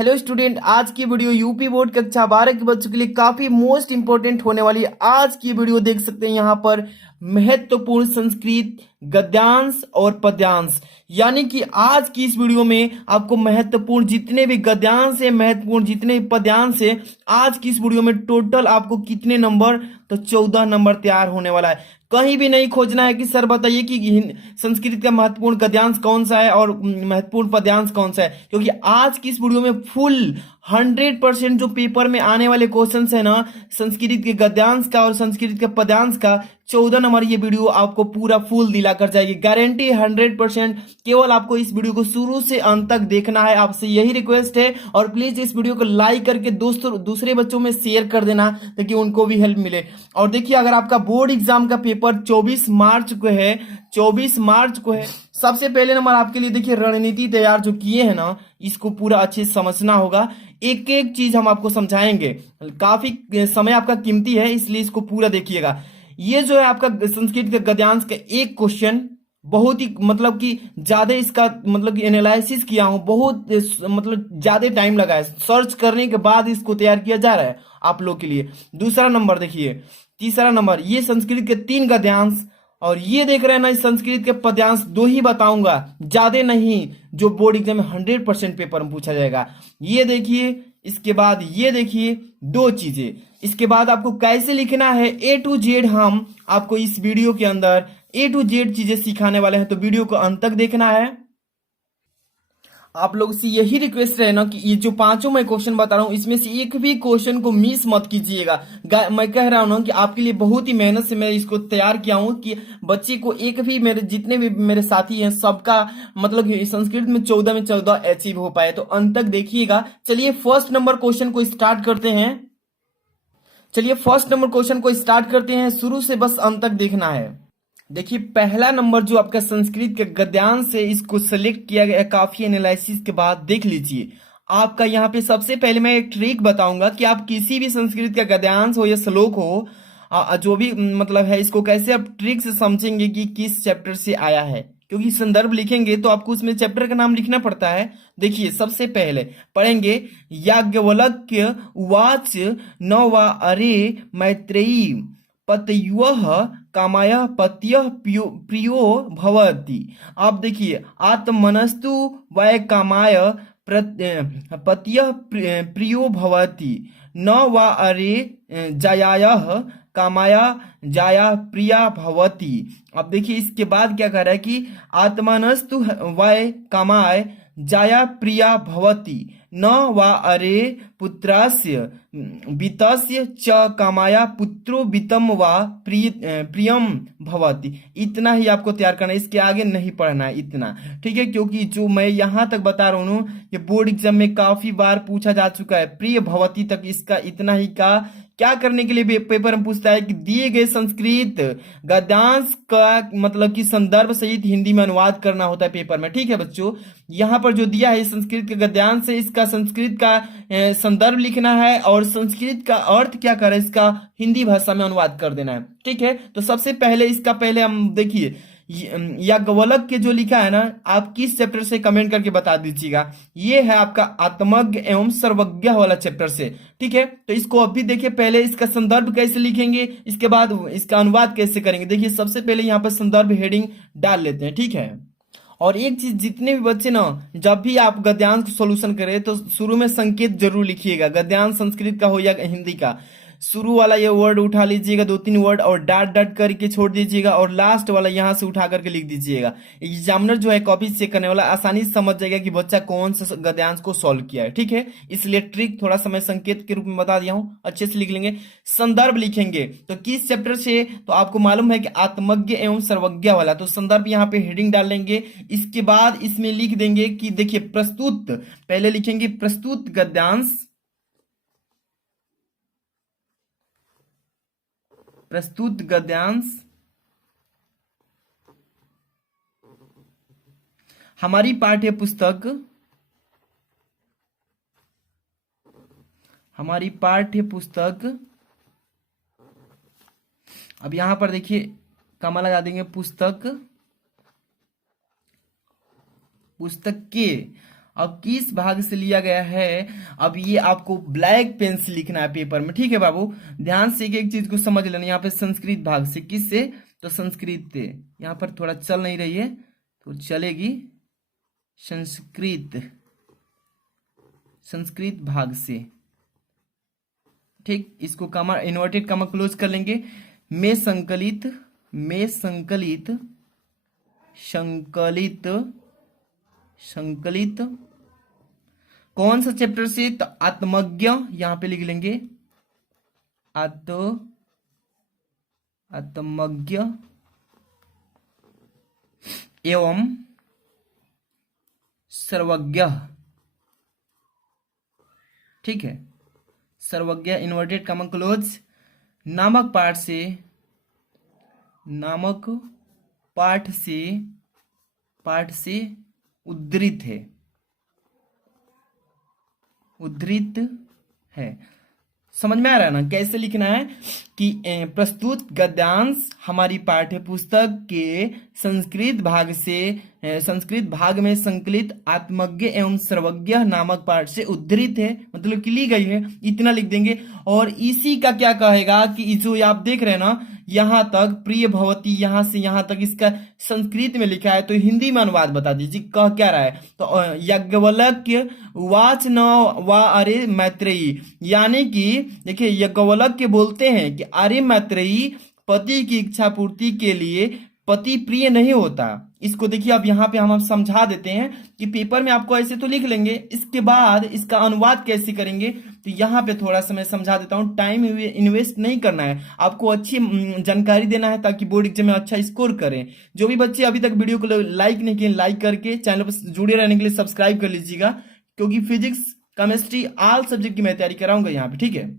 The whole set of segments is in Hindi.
हेलो स्टूडेंट, आज की वीडियो यूपी बोर्ड कक्षा 12 के बच्चों के लिए काफी मोस्ट इंपोर्टेंट होने वाली है। आज की वीडियो देख सकते हैं यहाँ पर महत्वपूर्ण संस्कृत गद्यांश और पद्यांश, यानी कि आज की इस वीडियो में आपको महत्वपूर्ण जितने भी गद्यांश है, महत्वपूर्ण जितने भी पद्यांश है, आज की इस वीडियो में टोटल आपको कितने नंबर, तो 14 नंबर तैयार होने वाला है। कहीं भी नहीं खोजना है कि सर बताइए कि संस्कृत का महत्वपूर्ण गद्यांश कौन सा है और महत्वपूर्ण पद्यांश कौन सा है, क्योंकि आज की इस वीडियो में फुल 100% जो पेपर में आने वाले क्वेश्चन है ना, संस्कृत के गद्यांश का और संस्कृत के पद्यांश का 14 नंबर, ये वीडियो आपको पूरा फुल दिला कर जाएगी, गारंटी 100%। केवल आपको इस वीडियो को शुरू से अंत तक देखना है, आपसे यही रिक्वेस्ट है। और प्लीज इस वीडियो को लाइक करके दोस्तों दूसरे बच्चों में शेयर कर देना ताकि उनको भी हेल्प मिले। और देखिए, अगर आपका बोर्ड एग्जाम का पेपर 24 मार्च को है, 24 मार्च को है, सबसे पहले नंबर आपके लिए देखिए रणनीति तैयार जो किए हैं ना, इसको पूरा अच्छे से समझना होगा। एक एक चीज हम आपको समझाएंगे, काफी समय आपका कीमती है, इसलिए इसको पूरा देखिएगा। ये जो है आपका संस्कृत के गद्यांश का एक क्वेश्चन, बहुत ही मतलब कि ज्यादा इसका मतलब कि एनालिसिस किया हूं, बहुत मतलब ज्यादा टाइम लगा है, सर्च करने के बाद इसको तैयार किया जा रहा है आप लोग के लिए। दूसरा नंबर देखिए, तीसरा नंबर ये संस्कृत के 3 गद्यांश, और ये देख रहे हैं ना, इस संस्कृत के पद्यांश 2 ही बताऊंगा, ज्यादा नहीं, जो बोर्ड एग्जाम में 100% पेपर में पूछा जाएगा। ये देखिए, इसके बाद ये देखिए, 2 चीजें। इसके बाद आपको कैसे लिखना है A to Z, हम आपको इस वीडियो के अंदर A to Z चीजें सिखाने वाले हैं, तो वीडियो को अंत तक देखना है। आप लोग से यही रिक्वेस्ट है ना कि ये जो पांचों मैं क्वेश्चन बता रहा हूं, इसमें से एक भी क्वेश्चन को मिस मत कीजिएगा। मैं कह रहा हूं ना कि आपके लिए बहुत ही मेहनत से मैं इसको तैयार किया हूं कि बच्चे को एक भी, मेरे जितने भी मेरे साथी हैं सबका मतलब संस्कृत में 14 में 14 अचीव हो पाए, तो अंत तक देखिएगा। चलिए फर्स्ट नंबर क्वेश्चन को स्टार्ट करते हैं। चलिए फर्स्ट नंबर क्वेश्चन को स्टार्ट करते हैं, शुरू से बस अंत तक देखना है। देखिए पहला नंबर जो आपका संस्कृत के गद्यांश से, इसको सेलेक्ट किया गया काफी एनालिसिस के बाद, देख लीजिए। आपका यहाँ पे सबसे पहले मैं एक ट्रिक बताऊंगा कि आप किसी भी संस्कृत का गद्यांश हो या श्लोक हो, जो भी मतलब है, इसको कैसे आप ट्रिक से समझेंगे कि किस चैप्टर से आया है, क्योंकि संदर्भ लिखेंगे तो आपको उसमें चैप्टर का नाम लिखना पड़ता है। देखिए सबसे पहले पढ़ेंगे, याज्ञवल्क्य उवाच न वा अरे मैत्रेयी पतयुः कामाय पत्यः प्रियो भवति। आप देखिए, आत्मनस्तु वै कामाय पत्यः प्रियो भवति, न वा अरे जायायः कामाया जाया प्रिया भवति। अब देखिए इसके बाद क्या कह रहा है कि आत्मनस्तु वै कामाय जाया प्रिया भवति, न वा अरे पुत्रस्य वित्तस्य च कामाया पुत्रो वित्तम वा प्रियम भवति। इतना ही आपको तैयार करना है, इसके आगे नहीं पढ़ना है, इतना ठीक है। क्योंकि जो मैं यहाँ तक बता रहा हूँ, ये बोर्ड एग्जाम में काफी बार पूछा जा चुका है, प्रिय भवति तक इसका इतना ही का क्या करने के लिए पेपर में पूछता है कि दिए गए संस्कृत गद्यांश का मतलब कि संदर्भ सहित हिंदी में अनुवाद करना होता है पेपर में, ठीक है बच्चों। यहाँ पर जो दिया है संस्कृत के गद्यांश से, इसका संस्कृत का संदर्भ लिखना है और संस्कृत का अर्थ क्या कर रहा है, इसका हिंदी भाषा में अनुवाद कर देना है, ठीक है। तो सबसे पहले इसका पहले हम देखिए, याज्ञवल्क्य के जो लिखा है ना, आप किस चैप्टर से कमेंट करके बता दीजिएगा। ये है आपका आत्मज्ञ एवं सर्वज्ञ वाला चैप्टर से, ठीक है। तो इसको अभी देखिए, पहले इसका संदर्भ कैसे लिखेंगे, इसके बाद इसका अनुवाद कैसे करेंगे। देखिए सबसे पहले यहाँ पर संदर्भ हेडिंग डाल लेते हैं, ठीक है। और एक चीज, जितने भी बच्चे ना, जब भी आप गद्यांश को सोल्यूशन करें तो शुरू में संकेत जरूर लिखिएगा, गद्यांश संस्कृत का हो या हिंदी का। शुरू वाला ये वर्ड उठा लीजिएगा, 2-3 वर्ड, और डॉट डॉट करके छोड़ दीजिएगा, और लास्ट वाला यहाँ से उठा करके लिख दीजिएगा। एग्जामिनर जो है कॉपी चेक करने वाला आसानी से समझ जाएगा कि बच्चा कौन सा गद्यांश को सॉल्व किया है, ठीक है। इसलिए ट्रिक थोड़ा सा मैं संकेत के रूप में बता दिया हूँ, अच्छे से लिख लेंगे। संदर्भ लिखेंगे तो किस चैप्टर से, तो आपको मालूम है कि आत्मज्ञ एवं सर्वज्ञ वाला, तो संदर्भ यहाँ पे हेडिंग डाल लेंगे। इसके बाद इसमें लिख देंगे कि देखिए प्रस्तुत, पहले लिखेंगे प्रस्तुत गद्यांश, प्रस्तुत गद्यांश हमारी पाठ्य पुस्तक, हमारी पाठ्य पुस्तक, अब यहां पर देखिए कमा लगा देंगे, पुस्तक, पुस्तक के, अब किस भाग से लिया गया है, अब ये आपको ब्लैक पेन से लिखना है पेपर में, ठीक है बाबू। ध्यान से एक एक चीज को समझ लेना। यहाँ पे संस्कृत भाग से, किससे, तो संस्कृत से। यहाँ पर थोड़ा चल नहीं रही है तो चलेगी, संस्कृत, संस्कृत भाग से, ठीक। इसको कमा, इन्वर्टेड कमा क्लोज कर लेंगे। में संकलित, में संकलित, संकलित, संकलित कौन सा चैप्टर से, तो आत्मज्ञ, यहां पे लिख लेंगे आत्मज्ञ एवं सर्वज्ञ, ठीक है। सर्वज्ञ इन्वर्टेड कॉमा क्लोज नामक पाठ से, नामक पाठ से, पाठ से उद्धृत है, उद्धृत है। समझ में आ रहा है ना कैसे लिखना है कि प्रस्तुत गद्यांश हमारी पाठ्य पुस्तक के संस्कृत भाग से, संस्कृत भाग में संकलित आत्मज्ञ एवं सर्वज्ञ नामक पाठ से उद्धृत है, मतलब कि ली गई है, इतना लिख देंगे। और इसी का क्या कहेगा कि जो आप देख रहे हैं ना यहां तक प्रिय भवती, यहां से यहां तक इसका संस्कृत में लिखा है, तो हिंदी में अनुवाद बता दीजिए कह क्या रहा है। तो याज्ञवल्क्य वाच न वा अरे मैत्रेयी, यानी कि देखिए याज्ञवल्क्य बोलते हैं कि अरे मैत्रेयी, पति की इच्छा पूर्ति के लिए पति प्रिय नहीं होता। इसको देखिए अब यहाँ पे हम समझा देते हैं कि पेपर में आपको ऐसे तो लिख लेंगे, इसके बाद इसका अनुवाद कैसे करेंगे, तो यहाँ पे थोड़ा सा मैं समझा देता हूँ। टाइम इन्वेस्ट नहीं करना है, आपको अच्छी जानकारी देना है ताकि बोर्ड एग्जाम में अच्छा स्कोर करें। जो भी बच्चे अभी तक वीडियो को लाइक नहीं किए, लाइक करके चैनल पर जुड़े रहने के लिए सब्सक्राइब कर लीजिएगा, क्योंकि फिजिक्स, केमिस्ट्री, ऑल सब्जेक्ट की मैं तैयारी कराऊंगा यहाँ पे, ठीक है।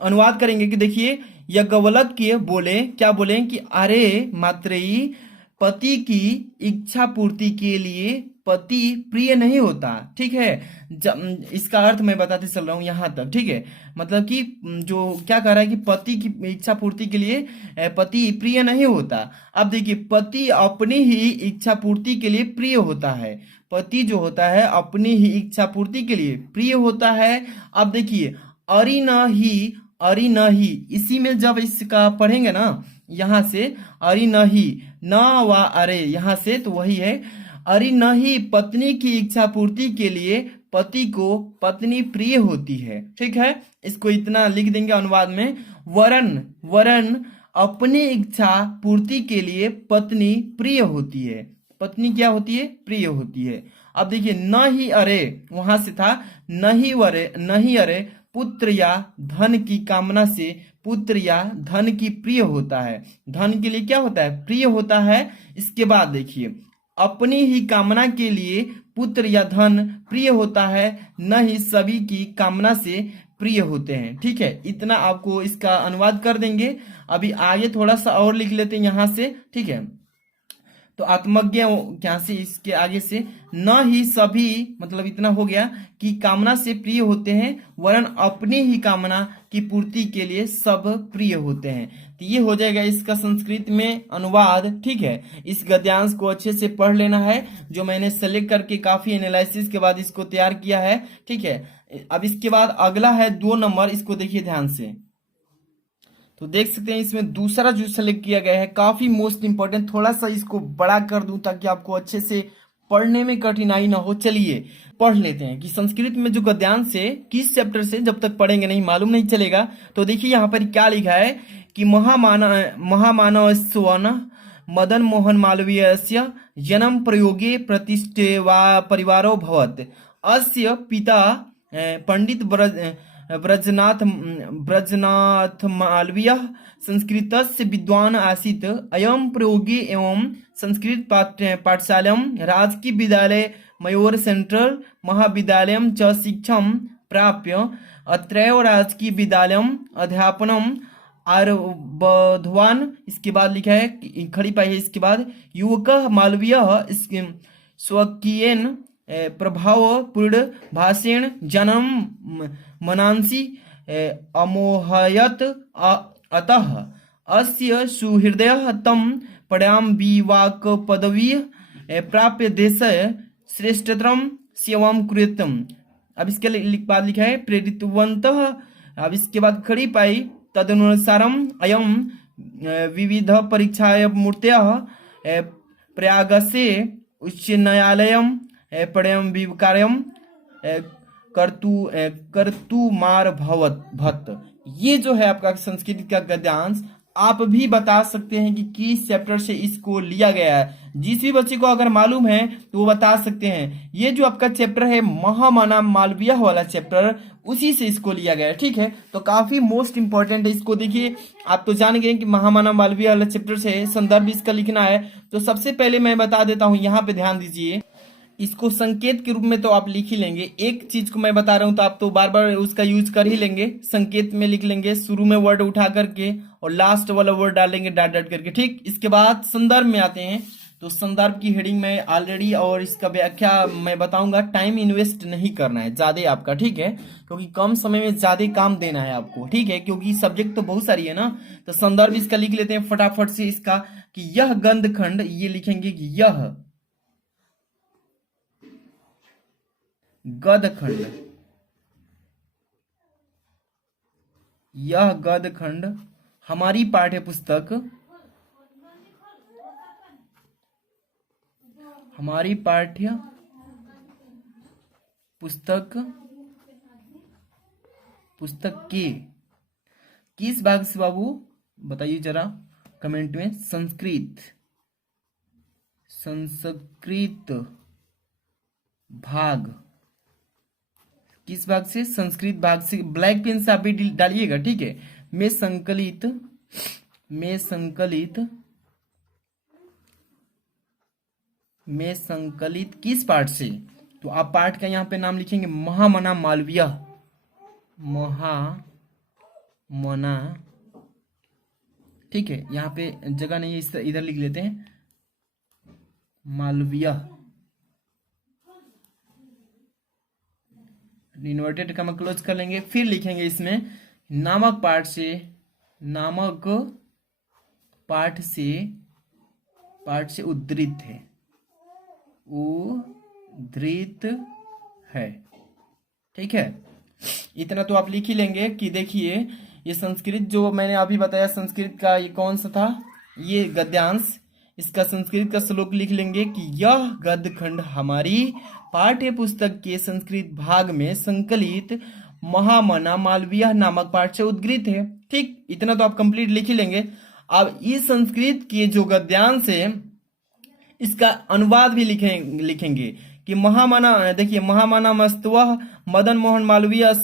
अनुवाद करेंगे कि देखिए याज्ञवल्क्य बोले, क्या बोले कि अरे मैत्रेयी, पति की इच्छा पूर्ति के लिए पति प्रिय नहीं होता, ठीक है। इसका अर्थ मैं बताते चल रहा हूं यहां तक, ठीक है। मतलब कि जो क्या कह रहा है कि पति की इच्छा पूर्ति के लिए पति प्रिय नहीं होता। अब देखिए पति अपनी ही इच्छा पूर्ति के लिए प्रिय होता है, पति जो होता है अपनी ही इच्छा पूर्ति के लिए प्रिय होता है। अब देखिए अरि न ही, अरि न ही, इसी में जब इसका पढ़ेंगे ना यहां से अरि न ही, न वा अरे यहां से, तो वही है अरि न ही, पत्नी की इच्छा पूर्ति के लिए पति को पत्नी प्रिय होती है, ठीक है। इसको इतना लिख देंगे अनुवाद में। वरन, वरन अपनी इच्छा पूर्ति के लिए पत्नी प्रिय होती है, पत्नी क्या होती है, प्रिय होती है। अब देखिए न ही अरे, वहां से था न ही अरे, न ही अरे, पुत्र या धन की कामना से पुत्र या धन की प्रिय होता है, धन के लिए क्या होता है, प्रिय होता है। इसके बाद देखिए अपनी ही कामना के लिए पुत्र या धन प्रिय होता है, न ही सभी की कामना से प्रिय होते हैं, ठीक है। इतना आपको इसका अनुवाद कर देंगे। अभी आगे थोड़ा सा और लिख लेते हैं यहां से, ठीक है। तो आत्मज्ञ क्या से, इसके आगे से न ही सभी, मतलब इतना हो गया कि कामना से प्रिय होते हैं, वरन अपनी ही कामना की पूर्ति के लिए सब प्रिय होते हैं। तो ये हो जाएगा इसका संस्कृत में अनुवाद, ठीक है। इस गद्यांश को अच्छे से पढ़ लेना है, जो मैंने सेलेक्ट करके काफी एनालिसिस के बाद इसको तैयार किया है, ठीक है। अब इसके बाद अगला है 2 नंबर, इसको देखिए ध्यान से। तो देख सकते हैं इसमें दूसरा जो सेलेक्ट किया गया है काफी मोस्ट इंपॉर्टेंट, थोड़ा सा इसको बड़ा कर दूं ताकि आपको अच्छे से पढ़ने में कठिनाई ना हो। चलिए पढ़ लेते हैं कि संस्कृत में जो गद्यांश है किस चैप्टर से, जब तक पढ़ेंगे नहीं मालूम नहीं चलेगा। तो देखिए यहाँ पर क्या लिखा है कि महामानव स्वर्ण मदन मोहन मालवीयस्य जन्म प्रयोगे प्रतिष्ठेवा परिवारो भवत्, अस्य पिता पंडित ब्रजनाथ मालवीयः संस्कृतस्य विद्वान् आसीत्। अयं प्रयोगे एवं संस्कृत पाठशालां राजकीय विद्यालय मयूर सेंट्रल महाविद्यालयं च शिक्षां प्राप्य अत्रैव राजकीय विद्यालयं अध्यापनम् आरब्धवान्। इसके बाद लिखा है खड़ी पाई है, इसके बाद युवकः मालवीयः स्वकीयेन प्रभावपूर्ण भाषेण जन्म मनांसि अमोहयत, अतः अस्य सुहृदयः तं पद्यां विवाक पदवी प्राप्य देशे श्रेष्ठतरं सेवम कृतम। अब इसके बाद लिखा है प्रेरितवन्तः। अब इसके बाद खड़ी पाई तदनुसारम अयम विविध परीक्षाय मूर्तयः प्रयागसे उच्च न्यायालयम पड़यम विवकारयम कर्तुमार भवत। ये जो है आपका संस्कृत का गद्यांश, आप भी बता सकते हैं कि किस चैप्टर से इसको लिया गया है। जिस भी बच्चे को अगर मालूम है तो वो बता सकते हैं। ये जो आपका चैप्टर है महामना मालवीय वाला चैप्टर, उसी से इसको लिया गया है। ठीक है, तो काफी मोस्ट इंपॉर्टेंट है। इसको देखिए, आप तो जान गए कि महामना मालवीय वाला चैप्टर से संदर्भ इसका लिखना है। तो सबसे पहले मैं बता देता हूं, यहाँ पे ध्यान दीजिए। इसको संकेत के रूप में तो आप लिख ही लेंगे। एक चीज को मैं बता रहा हूं तो आप तो बार बार उसका यूज कर ही लेंगे। संकेत में लिख लेंगे, शुरू में वर्ड उठा करके और लास्ट वाला वर्ड डालेंगे डॉट डॉट करके। ठीक, इसके बाद संदर्भ में आते हैं। तो संदर्भ की हेडिंग में ऑलरेडी और इसका व्याख्या मैं बताऊंगा। टाइम इन्वेस्ट नहीं करना है ज्यादा आपका, ठीक है, क्योंकि कम समय में ज्यादा काम देना है आपको। ठीक है, क्योंकि सब्जेक्ट तो बहुत सारी है ना। तो संदर्भ इसका लिख लेते हैं फटाफट से इसका, कि यह गंधखंड, ये लिखेंगे कि यह गदखंड, यह गदखंड हमारी पाठ्य पुस्तक, हमारी पाठ्य पुस्तक के किस भाग से बाबू बताइए जरा कमेंट में। संस्कृत भाग, किस भाग से? संस्कृत भाग से। ब्लैक पेन से आप भी डालिएगा, ठीक है। में संकलित किस पाठ से? तो आप पाठ का यहाँ पे नाम लिखेंगे महामना मालवीय। महामना, ठीक है, यहाँ पे जगह नहीं है, इधर लिख लेते हैं मालवीय। इन्वर्टेड कमा क्लोज कर लेंगे। फिर लिखेंगे इसमें नामक पाठ से उद्धृत है। ठीक है, इतना तो आप लिख ही लेंगे। कि देखिए, ये संस्कृत जो मैंने अभी बताया, संस्कृत का ये कौन सा था, ये गद्यांश। इसका संस्कृत का श्लोक लिख लेंगे कि यह गद्यखंड हमारी पाठ्य पुस्तक के संस्कृत भाग में संकलित महामना मालवीय नामक पाठ से उद्धृत है। ठीक, इतना तो आप कंप्लीट लिख ही लेंगे। अब इस संस्कृत के जो गद्यांश है, इसका अनुवाद भी लिखेंगे कि महामना, देखिए, महामना मस्तव मदन मोहन मालवीय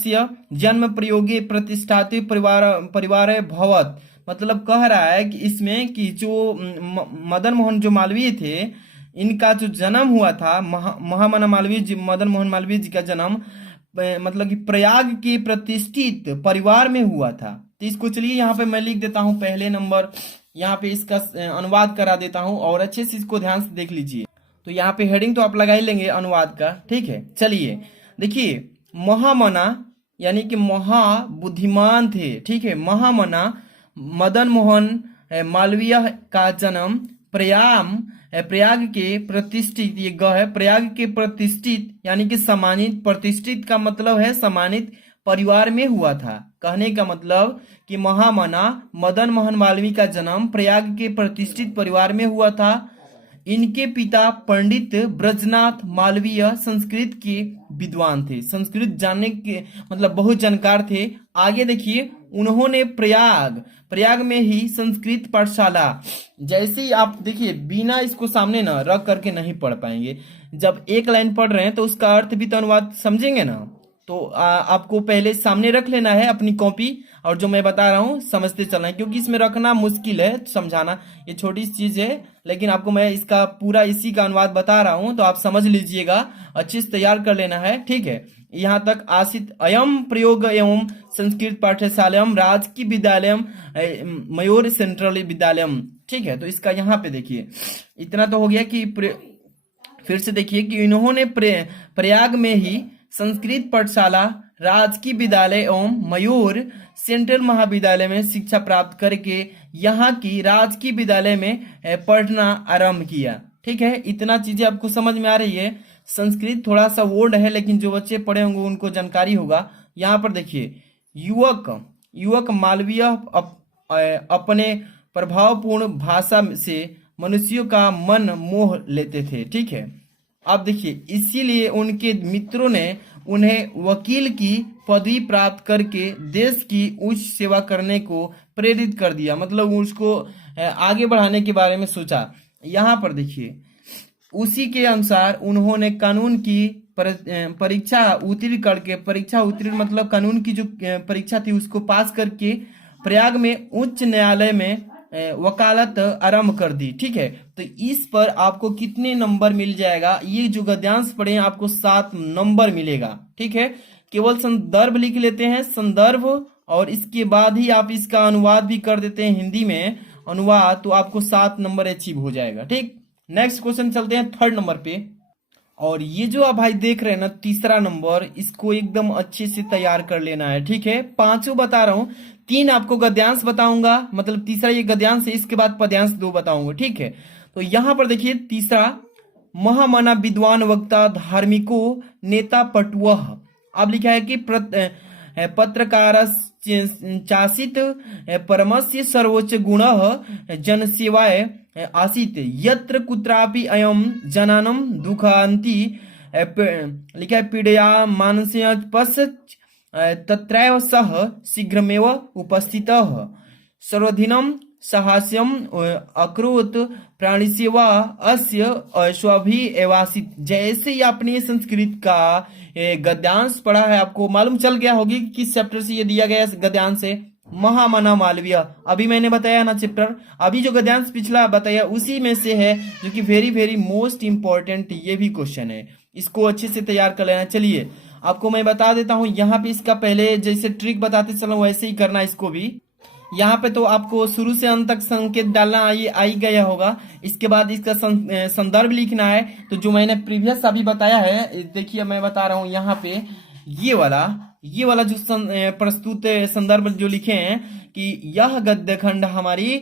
जन्म प्रयोगे प्रतिष्ठाति परिवार भवत। मतलब कह रहा है कि इसमें कि जो मदन मोहन जो मालवीय थे, इनका जो जन्म हुआ था, महामना मालवीय जी, मदन मोहन मालवीय जी का जन्म मतलब कि प्रयाग के प्रतिष्ठित परिवार में हुआ था। तो इसको चलिए यहाँ पे मैं लिख देता हूँ पहले नंबर, यहाँ पे इसका अनुवाद करा देता हूँ और अच्छे से इसको ध्यान से देख लीजिए। तो यहाँ पे हेडिंग तो आप लगा ही लेंगे अनुवाद का, ठीक है। चलिए देखिए, महामना यानी कि महा बुद्धिमान थे, ठीक है। महामना मदन मोहन मालवीय का जन्म प्रयाग के प्रतिष्ठित, ये ग है, प्रयाग के प्रतिष्ठित यानी कि सम्मानित, प्रतिष्ठित का मतलब है सम्मानित परिवार में हुआ था। कहने का मतलब कि महामना मदन मोहन मालवीय का जन्म प्रयाग के प्रतिष्ठित परिवार में हुआ था। इनके पिता पंडित ब्रजनाथ मालवीय संस्कृत के विद्वान थे, संस्कृत जानने के मतलब बहुत जानकार थे। आगे देखिए, उन्होंने प्रयाग में ही संस्कृत पाठशाला, जैसे ही आप देखिए, बिना इसको सामने ना रख करके नहीं पढ़ पाएंगे। जब एक लाइन पढ़ रहे हैं तो उसका अर्थ भी तो अनुवाद समझेंगे ना। तो आपको पहले सामने रख लेना है अपनी कॉपी, और जो मैं बता रहा हूँ समझते चलना है, क्योंकि इसमें रखना मुश्किल है, समझाना ये छोटी सी चीज है, लेकिन आपको मैं इसका पूरा इसी का अनुवाद बता रहा हूँ, तो आप समझ लीजिएगा, अच्छे से तैयार कर लेना है, ठीक है। यहाँ तक आसित अयम प्रयोग एवं संस्कृत पाठशालायम राजकीय विद्यालयम मयूर सेंट्रल विद्यालयम, ठीक है। तो इसका यहाँ पे देखिए, इतना तो हो गया कि फिर से देखिए कि इन्होंने प्रयाग में ही संस्कृत पाठशाला राजकीय विद्यालय एवं मयूर सेंट्रल महाविद्यालय में शिक्षा प्राप्त करके यहाँ की राजकीय विद्यालय में पढ़ना आरंभ किया। ठीक है, इतना चीजें आपको समझ में आ रही है। संस्कृत थोड़ा सा वर्ड है, लेकिन जो बच्चे पढ़े होंगे उनको जानकारी होगा। यहाँ पर देखिए, युवक युवक मालवीय अपने प्रभावपूर्ण भाषा से मनुष्यों का मन मोह लेते थे। ठीक है, अब देखिए, इसीलिए उनके मित्रों ने उन्हें वकील की पदवी प्राप्त करके देश की उच्च सेवा करने को प्रेरित कर दिया, मतलब उसको आगे बढ़ाने के बारे में सोचा। यहाँ पर देखिए, उसी के अनुसार उन्होंने कानून की परीक्षा उत्तीर्ण मतलब कानून की जो परीक्षा थी उसको पास करके प्रयाग में उच्च न्यायालय में वकालत आरंभ कर दी। ठीक है, तो इस पर आपको कितने नंबर मिल जाएगा? ये जो गद्यांश पढ़े आपको 7 नंबर मिलेगा। ठीक है, केवल संदर्भ लिख लेते हैं, संदर्भ, और इसके बाद ही आप इसका अनुवाद भी कर देते हैं हिंदी में अनुवाद, तो आपको 7 नंबर अचीव हो जाएगा। ठीक, नेक्स्ट क्वेश्चन चलते हैं 3rd नंबर पे। और ये जो आप भाई देख रहे हैं ना, तीसरा नंबर, इसको एकदम अच्छे से तैयार कर लेना है। ठीक है, 5 बता रहा हूं, 3 आपको गद्यांश बताऊंगा, मतलब तीसरा ये गद्यांश है, इसके बाद पद्यांश 2 बताऊंगा। ठीक है, तो यहां पर देखिए, तीसरा, महामना विद्वान वक्ता धार्मिको नेता पटुवः। अब लिखा है कि पत्रकार चासित परमस्य सर्वोच्च गुणः जनसेवाय आसीत् यत्र कुत्रापि अयम जनानम दुखान्ति लिखा है पीड़या मानस्य पश्च तत्रैव सह शीघ्रमेव उपस्थितः सर्वधिनम साहस्यम अकरोत् प्राणिसेवा अस्य स्वभि एवासित। जैसे ही आपने संस्कृत का गद्यांश पढ़ा है, आपको मालूम चल गया होगी कि किस चैप्टर से ये दिया गया गद्यांश है, महामना मालवीय। अभी मैंने बताया ना चैप्टर, अभी जो गद्यांश पिछला बताया उसी में से है, जो कि वेरी वेरी मोस्ट इंपॉर्टेंट ये भी क्वेश्चन है, इसको अच्छे से तैयार कर लेना। चलिए आपको मैं बता देता हूं, यहाँ पे इसका पहले जैसे ट्रिक बताते चलो वैसे ही करना इसको भी। यहाँ पे तो आपको शुरू से अंत तक संकेत डालना आई गया होगा, इसके बाद इसका संदर्भ लिखना है। तो जो मैंने प्रीवियस अभी बताया है, देखिए मैं बता रहा हूँ यहाँ पे, ये वाला जो प्रस्तुत संदर्भ जो लिखे हैं कि यह गद्य खंड हमारी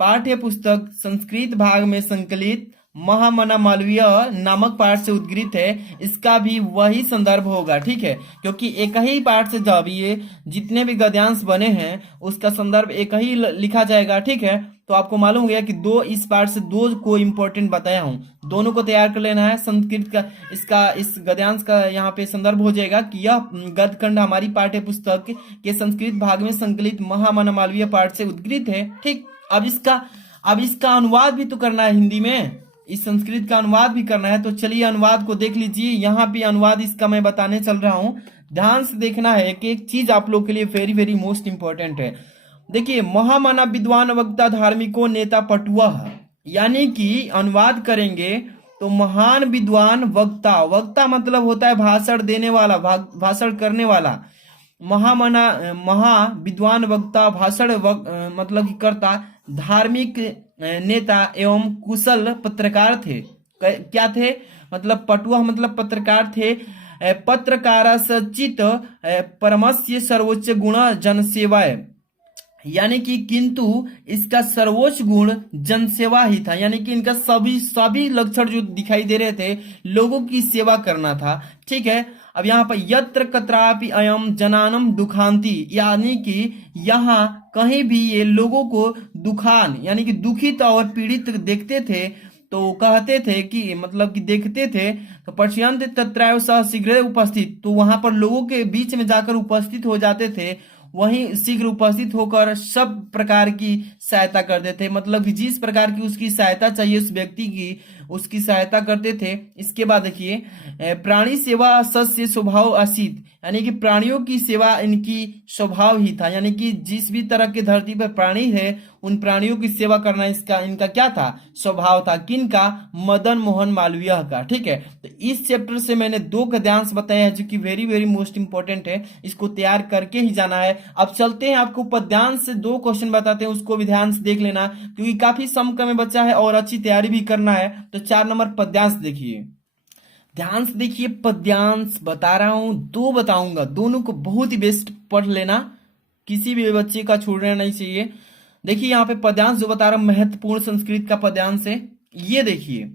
पाठ्य पुस्तक संस्कृत भाग में संकलित महामना मालवीय नामक पाठ से उद्गृत है, इसका भी वही संदर्भ होगा। ठीक है, क्योंकि एक ही पाठ से जब ये जितने भी गद्यांश बने हैं उसका संदर्भ एक ही लिखा जाएगा। ठीक है, तो आपको मालूम हो गया कि इस पाठ से 2 को इंपॉर्टेंट बताया हूं, दोनों को तैयार कर लेना है। संस्कृत का इसका इस गद्यांश का यहाँ पे संदर्भ हो जाएगा कि यह गद्य खंड हमारी पाठ्य पुस्तक के संस्कृत भाग में संकलित महामना मालवीय पाठ से उद्गृत है। ठीक, अब इसका अनुवाद भी तो करना है हिंदी में, इस संस्कृत का अनुवाद भी करना है। तो चलिए अनुवाद को देख लीजिए, यहाँ पे अनुवाद इसका मैं बताने चल रहा हूँ, ध्यान से देखना है कि एक चीज आप लोग के लिए वेरी वेरी मोस्ट इंपॉर्टेंट है। देखिए, महामना विद्वान वक्ता धार्मिको नेता पटुवः, यानी कि अनुवाद करेंगे तो महान विद्वान वक्ता, वक्ता मतलब होता है भाषण देने वाला, भाषण करने वाला। महा विद्वान वक्ता भाषण मतलब कि करता, धार्मिक नेता एवं कुशल पत्रकार थे। क्या थे? मतलब पटुआ मतलब पत्रकार थे। पत्रकार सचित परमस्य सर्वोच्च गुण जनसेवाय, यानी कि किंतु इसका सर्वोच्च गुण जनसेवा ही था, यानी कि इनका सभी लक्षण जो दिखाई दे रहे थे लोगों की सेवा करना था। ठीक है, अब यहाँ पर यत्र कत्रापि अयम जनानम दुखांति, यानी कि यहाँ कहीं भी ये लोगों को दुखान यानी कि दुखित और पीड़ित देखते थे तो कहते थे कि मतलब कि देखते थे तो पश्यन्त तत्रैव सह शीघ्र उपस्थित, तो वहां पर लोगों के बीच में जाकर उपस्थित हो जाते थे, वहीं शीघ्र उपस्थित होकर सब प्रकार की सहायता करते थे, मतलब कि जिस प्रकार की उसकी सहायता चाहिए उस व्यक्ति की उसकी सहायता करते थे। इसके बाद देखिए, प्राणी सेवा सस्य स्वभाव आसीत, यानी कि प्राणियों की सेवा इनकी स्वभाव ही था, यानी कि जिस भी तरह के धरती पर प्राणी है उन प्राणियों की सेवा करना इनका क्या था? स्वभाव था। किनका? मदन मोहन मालवीय का। ठीक है, तो इस चैप्टर से मैंने 2 गद्यांश बताए हैं जो कि वेरी वेरी मोस्ट इंपॉर्टेंट है, इसको तैयार करके ही जाना है। अब चलते हैं, आपको पद्यांश से 2 क्वेश्चन बताते हैं, उसको भी ध्यान से देख लेना क्योंकि काफी समय में बचा है और अच्छी तैयारी भी करना है। तो 4 नंबर पद्यांश देखिए, ध्यान से देखिए, पद्यांश बता रहा हूं, 2 बताऊंगा, दोनों को बहुत ही बेस्ट पढ़ लेना, किसी भी बच्चे का छोड़ना नहीं चाहिए। देखिए यहाँ पे पद्यांश जो बता रहा हूं महत्वपूर्ण संस्कृत का पद्यांश है, ये देखिए,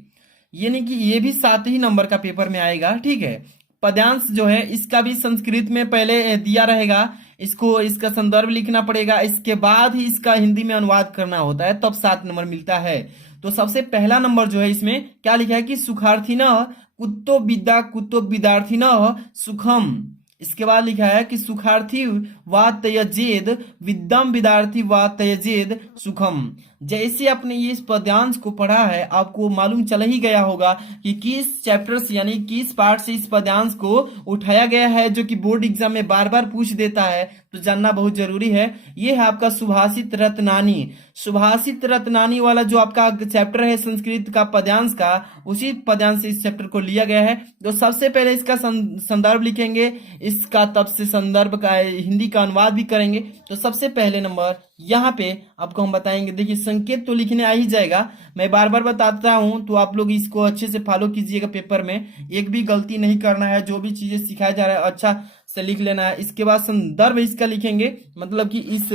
यानी कि ये भी 7 ही नंबर का पेपर में आएगा, ठीक है। पद्यांश जो है इसका भी संस्कृत में पहले दिया रहेगा, इसको इसका संदर्भ लिखना पड़ेगा, इसके बाद ही इसका हिंदी में अनुवाद करना होता है, तब 7 नंबर मिलता है। तो सबसे पहला नंबर जो है इसमें क्या लिखा है कि सुखार्थिनः कुतो विद्या कुतो विद्यार्थिनः सुखम। इसके बाद लिखा है कि सुखार्थी वा त्यजेद विद्यम विद्यार्थी वा त्यजेद सुखम। जैसे आपने ये इस पद्यांश को पढ़ा है, आपको मालूम चल ही गया होगा कि किस चैप्टर से यानी किस पार्ट से इस पद्यांश को उठाया गया है, जो कि बोर्ड एग्जाम में बार बार पूछ देता है, तो जानना बहुत जरूरी है। ये है आपका सुभाषित रत्नानी। सुभाषित रत्नानी वाला जो आपका चैप्टर है संस्कृत का पद्यांश का, उसी पद्यांश से इस चैप्टर को लिया गया है। तो सबसे पहले इसका संदर्भ लिखेंगे, इसका तब से संदर्भ का हिंदी का अनुवाद भी करेंगे। तो सबसे पहले नंबर यहाँ पे आपको हम बताएंगे, देखिए संकेत तो लिखने आ ही जाएगा, मैं बार बार बताता हूं, तो आप लोग इसको अच्छे से फॉलो कीजिएगा। पेपर में एक भी गलती नहीं करना है, जो भी चीजें सिखाया जा रहा है अच्छा से लिख लेना है। इसके बाद संदर्भ इसका लिखेंगे, मतलब कि इस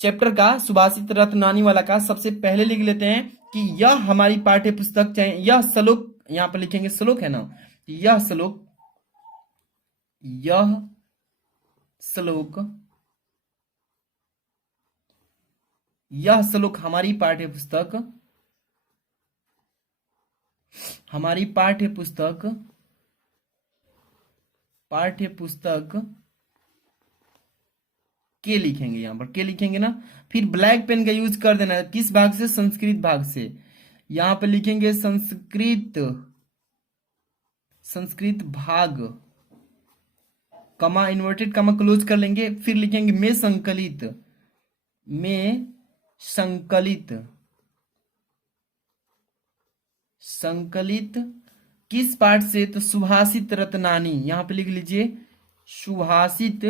चैप्टर का सुभाषित रत्नानी वाला का सबसे पहले लिख लेते हैं कि यह हमारी पाठ्य पुस्तक, चाहे यह श्लोक, यहाँ पर लिखेंगे श्लोक है ना, यह श्लोक हमारी पाठ्य पुस्तक के लिखेंगे, यहां पर के लिखेंगे ना, फिर ब्लैक पेन का यूज कर देना है। किस भाग से? संस्कृत भाग से। यहां पर लिखेंगे संस्कृत भाग, कमा इन्वर्टेड कमा क्लोज कर लेंगे, फिर लिखेंगे में संकलित किस पाठ से? तो सुभाषित रत्नानी, यहां पे लिख लीजिए सुभाषित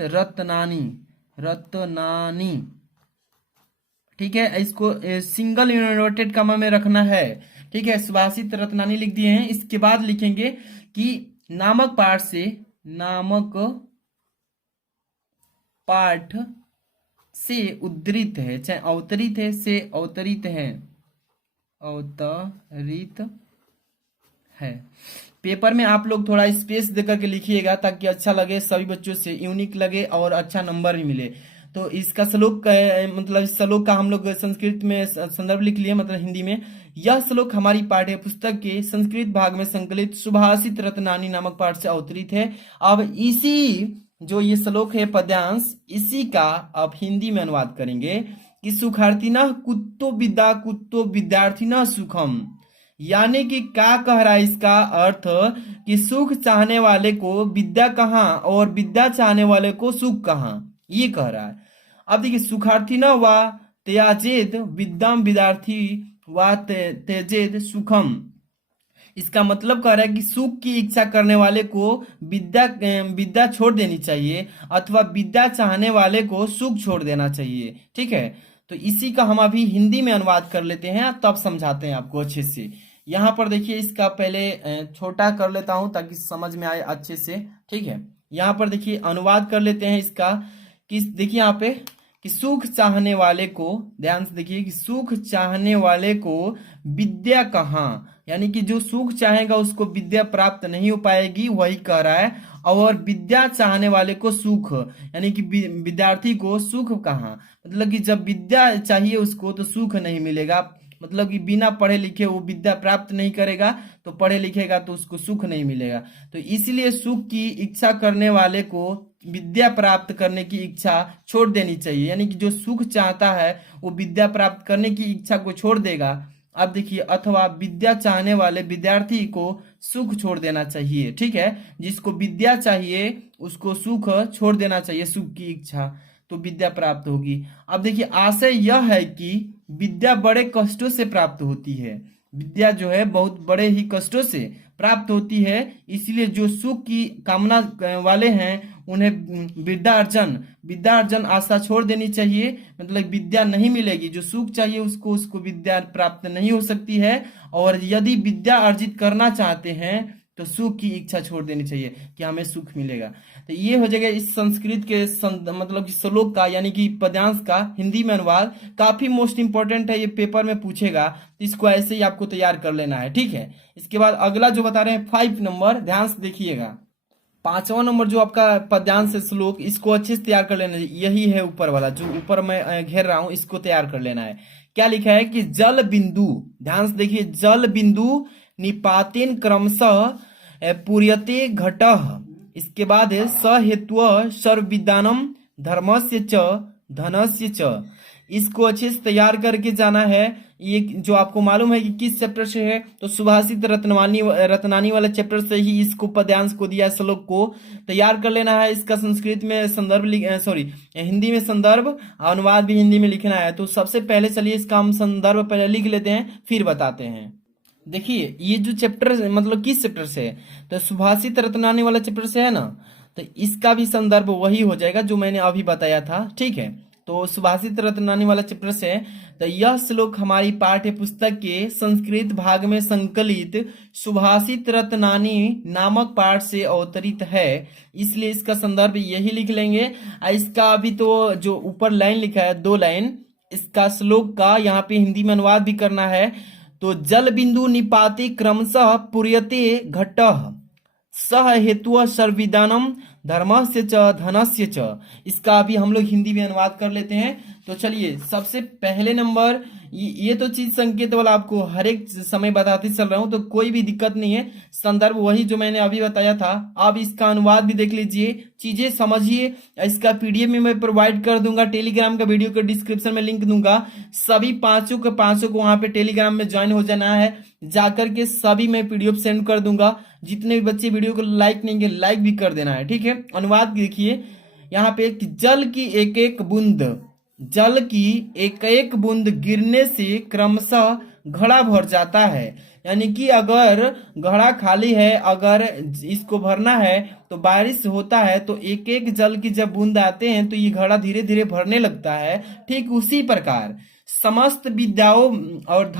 रत्नानी, ठीक है। इसको सिंगल इन्वर्टेड कमा में रखना है, ठीक है। सुभाषित रत्नानी लिख दिए हैं। इसके बाद लिखेंगे कि नामक पाठ से उद्धृत है, चाहे अवतरित है, से अवतरित है। पेपर में आप लोग थोड़ा स्पेस देकर के लिखिएगा, ताकि अच्छा लगे, सभी बच्चों से यूनिक लगे और अच्छा नंबर भी मिले। तो इसका श्लोक मतलब इस श्लोक का हम लोग संस्कृत में संदर्भ लिख लिए, मतलब हिंदी में। यह श्लोक हमारी पाठ्य पुस्तक के संस्कृत भाग में संकलित सुभाषित रत्नानी नामक पाठ से अवतरित है। अब इसी जो ये श्लोक है पद्यांश, इसी का अब हिंदी में अनुवाद करेंगे कि सुखार्थिनः कुतो विद्या कुतो विद्यार्थिनः सुखम। यानी कि क्या कह रहा है इसका अर्थ कि सुख चाहने वाले को विद्या कहाँ और विद्या चाहने वाले को सुख कहाँ, ये कह रहा है। अब देखिए सुखार्थिनः वा त्याजेद विद्याम विद्यार्थी वा त्यजेद सुखम, इसका मतलब कह रहा है कि सुख की इच्छा करने वाले को विद्या छोड़ देनी चाहिए, अथवा विद्या चाहने वाले को सुख छोड़ देना चाहिए, ठीक है। तो इसी का हम अभी हिंदी में अनुवाद कर लेते हैं, तब समझाते हैं आपको अच्छे से। यहाँ पर देखिए इसका पहले छोटा कर लेता हूं ताकि समझ में आए अच्छे से, ठीक है। यहाँ पर देखिए अनुवाद कर लेते हैं इसका कि देखिए यहाँ पे कि सुख चाहने वाले को, ध्यान से देखिए कि सुख चाहने वाले को विद्या कहाँ, यानी कि जो सुख चाहेगा उसको विद्या प्राप्त नहीं हो पाएगी, वही कह रहा है। और विद्या चाहने वाले को सुख, यानी कि विद्यार्थी को सुख कहाँ, मतलब कि जब विद्या चाहिए उसको तो सुख नहीं मिलेगा, मतलब कि बिना पढ़े लिखे वो विद्या प्राप्त नहीं करेगा, तो पढ़े लिखेगा तो उसको सुख नहीं मिलेगा। तो इसलिए सुख की इच्छा करने वाले को विद्या प्राप्त करने की इच्छा छोड़ देनी चाहिए, यानी कि जो सुख चाहता है वो विद्या प्राप्त करने की इच्छा को छोड़ देगा। अब देखिए अथवा विद्या चाहने वाले विद्यार्थी को सुख छोड़ देना चाहिए, ठीक है। जिसको विद्या चाहिए उसको सुख छोड़ देना चाहिए, सुख की इच्छा, तो विद्या प्राप्त होगी। अब देखिए आशय यह है कि विद्या बड़े कष्टों से प्राप्त होती है, विद्या जो है बहुत बड़े ही कष्टों से प्राप्त होती है, इसलिए जो सुख की कामना वाले हैं उन्हें विद्या अर्जन आशा छोड़ देनी चाहिए, मतलब विद्या नहीं मिलेगी, जो सुख चाहिए उसको विद्या प्राप्त नहीं हो सकती है। और यदि विद्या अर्जित करना चाहते हैं तो सुख की इच्छा छोड़ देनी चाहिए कि हमें सुख मिलेगा। तो ये हो जाएगा इस संस्कृत के मतलब कि श्लोक का यानी कि पद्यांश का हिंदी में अनुवाद। काफी मोस्ट इंपॉर्टेंट है, ये पेपर में पूछेगा, तो इसको ऐसे ही आपको तैयार कर लेना है, ठीक है। इसके बाद अगला जो बता रहे हैं 5 नंबर, ध्यान से देखिएगा। 5वां नंबर जो आपका पद्यांश है श्लोक, इसको अच्छे से तैयार कर लेना है। यही है ऊपर वाला जो ऊपर मैं घेर रहा हूं, इसको तैयार कर लेना है। क्या लिखा है कि जल बिंदु, ध्यान से देखिए, जल बिंदु निपातेन क्रमशः पूर्यते घटः। इसके बाद है सहेत्व सर्वविद्यानम धर्मस्य च धनस्य च। इसको अच्छे से तैयार करके जाना है। ये जो आपको मालूम है कि किस चैप्टर से है, तो सुभाषित रत्नानी वाला चैप्टर से ही इसको पद्यांश को दिया, श्लोक को तैयार कर लेना है। इसका संस्कृत में संदर्भ हिंदी में संदर्भ, अनुवाद भी हिंदी में लिखना है। तो सबसे पहले चलिए इसका हम संदर्भ पहले लिख लेते हैं, फिर बताते हैं। देखिए ये जो चैप्टर मतलब किस चैप्टर से है, तो सुभाषित रत्नानी वाला चैप्टर से है ना, तो इसका भी संदर्भ वही हो जाएगा जो मैंने अभी बताया था, ठीक है। तो सुभाषित रत्नानी वाला चैप्टर से, तो यह श्लोक हमारी पाठ्य पुस्तक के संस्कृत भाग में संकलित सुभाषित रत्नानी नामक पाठ से अवतरित है, इसलिए इसका संदर्भ यही लिख लेंगे। इसका अभी तो जो ऊपर लाइन लिखा है 2 लाइन, इसका श्लोक का यहाँ पे हिंदी में अनुवाद भी करना है। तो जल बिंदु निपाते क्रमशः पूर्यते घटः सह हेतु सर्वविदानम धर्मस्य च धनस्य च। इसका अभी हम लोग हिंदी में अनुवाद कर लेते हैं। तो चलिए सबसे पहले नंबर, ये तो चीज संकेत वाला आपको हर एक समय बताते चल रहा हूं, तो कोई भी दिक्कत नहीं है, संदर्भ वही जो मैंने अभी बताया था। अब इसका अनुवाद भी देख लीजिए, चीजें समझिए। इसका पीडीएफ में मैं प्रोवाइड कर दूंगा, टेलीग्राम का वीडियो के डिस्क्रिप्शन में लिंक दूंगा। सभी पांचों के पांचों को वहां पे टेलीग्राम में ज्वाइन हो जाना है, जाकर के सभी मैं पीडीएफ सेंड कर दूंगा। जितने भी बच्चे वीडियो को लाइक नहीं किए, लाइक भी कर देना है, ठीक है। अनुवाद देखिए यहाँ पे, जल की एक एक बूंद, जल की एक एक बूंद गिरने से क्रमशः घड़ा भर जाता है। यानी कि अगर घड़ा खाली है, अगर इसको भरना है तो बारिश होता है, तो एक एक जल की जब बूंद आते हैं तो ये घड़ा धीरे धीरे भरने लगता है। ठीक उसी प्रकार समस्त विद्याओं और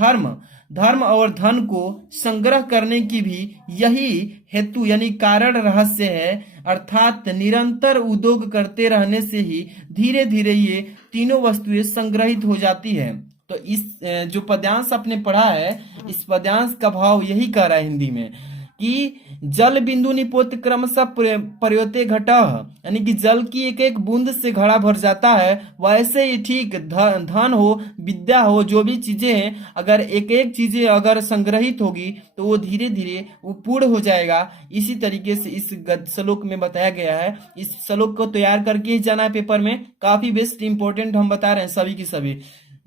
धर्म और धन को संग्रह करने की भी यही हेतु यानी कारण रहस्य है। अर्थात निरंतर उद्योग करते रहने से ही धीरे धीरे ये तीनों वस्तुएं संग्रहित हो जाती है। तो इस जो पद्यांश आपने पढ़ा है, इस पद्यांश का भाव यही कह रहा है हिंदी में कि जल बिंदु निपोत क्रमशः पर्योते घटः, यानी कि जल की एक एक बूंद से घड़ा भर जाता है। वैसे ही ठीक धन हो, विद्या हो, जो भी चीजें हैं, अगर एक एक चीजें अगर संग्रहित होगी तो वो धीरे धीरे वो पूर्ण हो जाएगा। इसी तरीके से इस श्लोक में बताया गया है। इस श्लोक को तैयार करके ही जाना है पेपर में, काफी बेस्ट इंपॉर्टेंट हम बता रहे हैं सभी की सभी।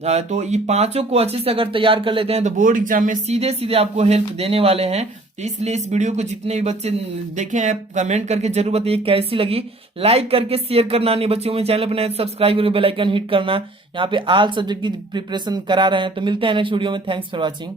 तो ये पांचों को अच्छे से अगर तैयार कर लेते हैं तो बोर्ड एग्जाम में सीधे सीधे आपको हेल्प देने वाले हैं। तो इसलिए इस वीडियो को जितने भी बच्चे देखे हैं कमेंट करके जरूर बताइए कैसी लगी। लाइक करके शेयर करना, नहीं बच्चों में चैनल पर सब्सक्राइब करके बेल आइकन हिट करना। यहाँ पे ऑल सब्जेक्ट की प्रिपरेशन करा रहे हैं। तो मिलते हैं नेक्स्ट वीडियो में। Thanks for watching.